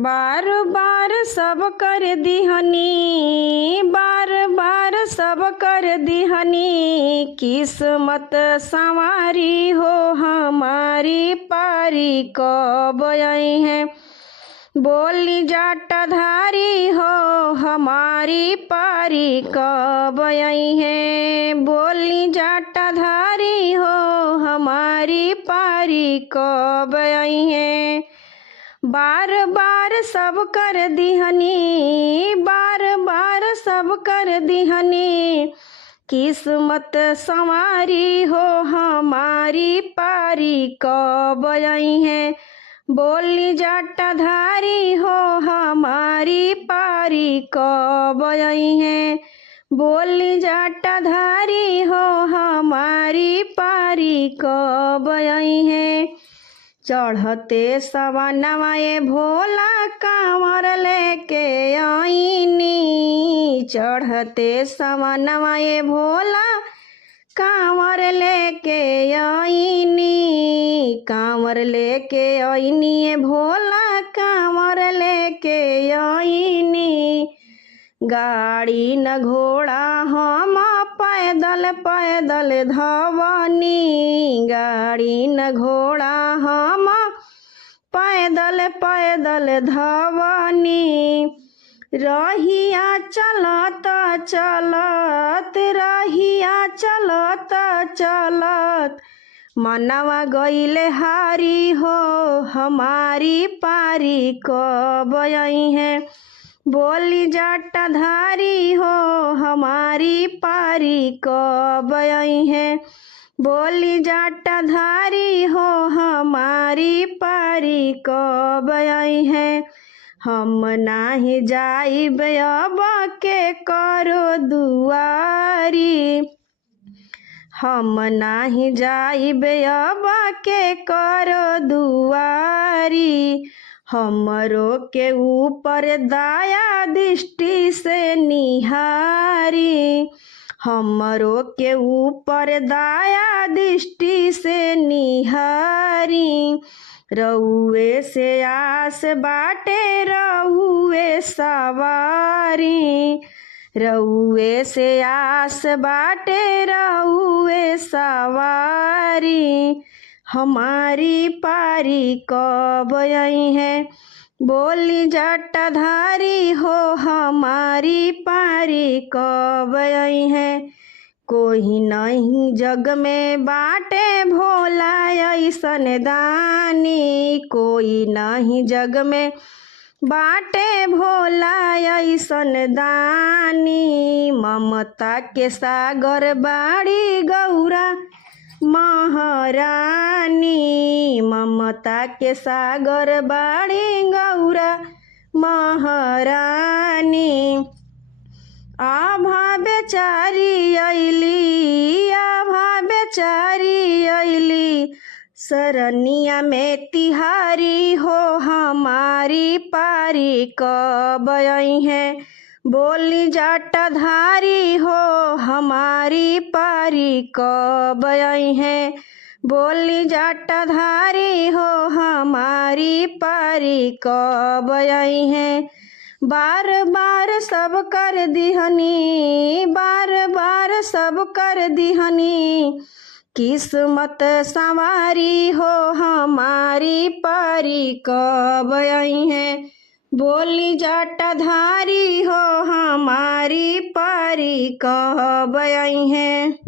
बार बार सब कर दिहनी, बार बार सब कर दिहनी, किस्मत संवारी हो हमारी पारी कब आई है। बोली जाटाधारी हो हमारी पारी कब आई है। बोली जाटाधारी हो हमारी पारी कब आई है। बार बार सब कर दिहनी, बार बार सब कर दिहनी, किस्मत संवारी हो हमारी पारी कब आई है। बोली जाटाधारी हो हमारी पारी कब आई है। बोली जाटाधारी हो हमारी पारी कब आई है। चढ़ते सवनवाए भोला कांवर लेके आईनी, चढ़ते सवनवाए भोला कांवर लेके आईनी, कांवर लेके आईनी भोला कांवर लेके आईनी। गाड़ी न घोड़ा हम पैदल पैदल धवनी, गाड़ी न घोड़ा हम पैदल पैदल धवनी। रहिया चलत चलत, रहिया चलत चलत, मनवा गईले हारी हो हमारी पारी कब आई है। बोली जाटाधारी हो हमारी पारी कब आई है। बोली जाटाधारी हो हमारी पारी कब आई है। हम नाही जाइब अब के करो दुआरी, हम नाही जाइब अब के करो दुआरी। हमरो के ऊपर दया दृष्टि से निहारी, हमरो के ऊपर दया दृष्टि से निहारी। रउए से आस बाटे रउए सवारी, रउए से आस बाटे रउए सवारी, हमारी पारी कब आई है। बोली जाटाधारी हो हमारी पारी कब आई है। कोई नहीं जग में बाटे भोला ऐसन दानी, कोई नहीं जग में बाटे भोला ऐसन दानी। ममता के सागर बाड़ी गौरा महारानी, ममता के सागर बाड़ी गौरा महारानी। आभा बेचारी अइली, आभा बेचारी अइली, सरनिया में तिहारी हो हमारी पारी कब आई है। बोली जाटाधारी हो हमारी पारी कब आई है। बोली जाटाधारी हो हमारी पारी कब आई है। बार बार सब कर दिहनी, बार बार सब कर दिहनी, किस्मत संवारी हो हमारी पारी कब आई है। बोली जाटाधारी हो हमारी पारी कब आई है।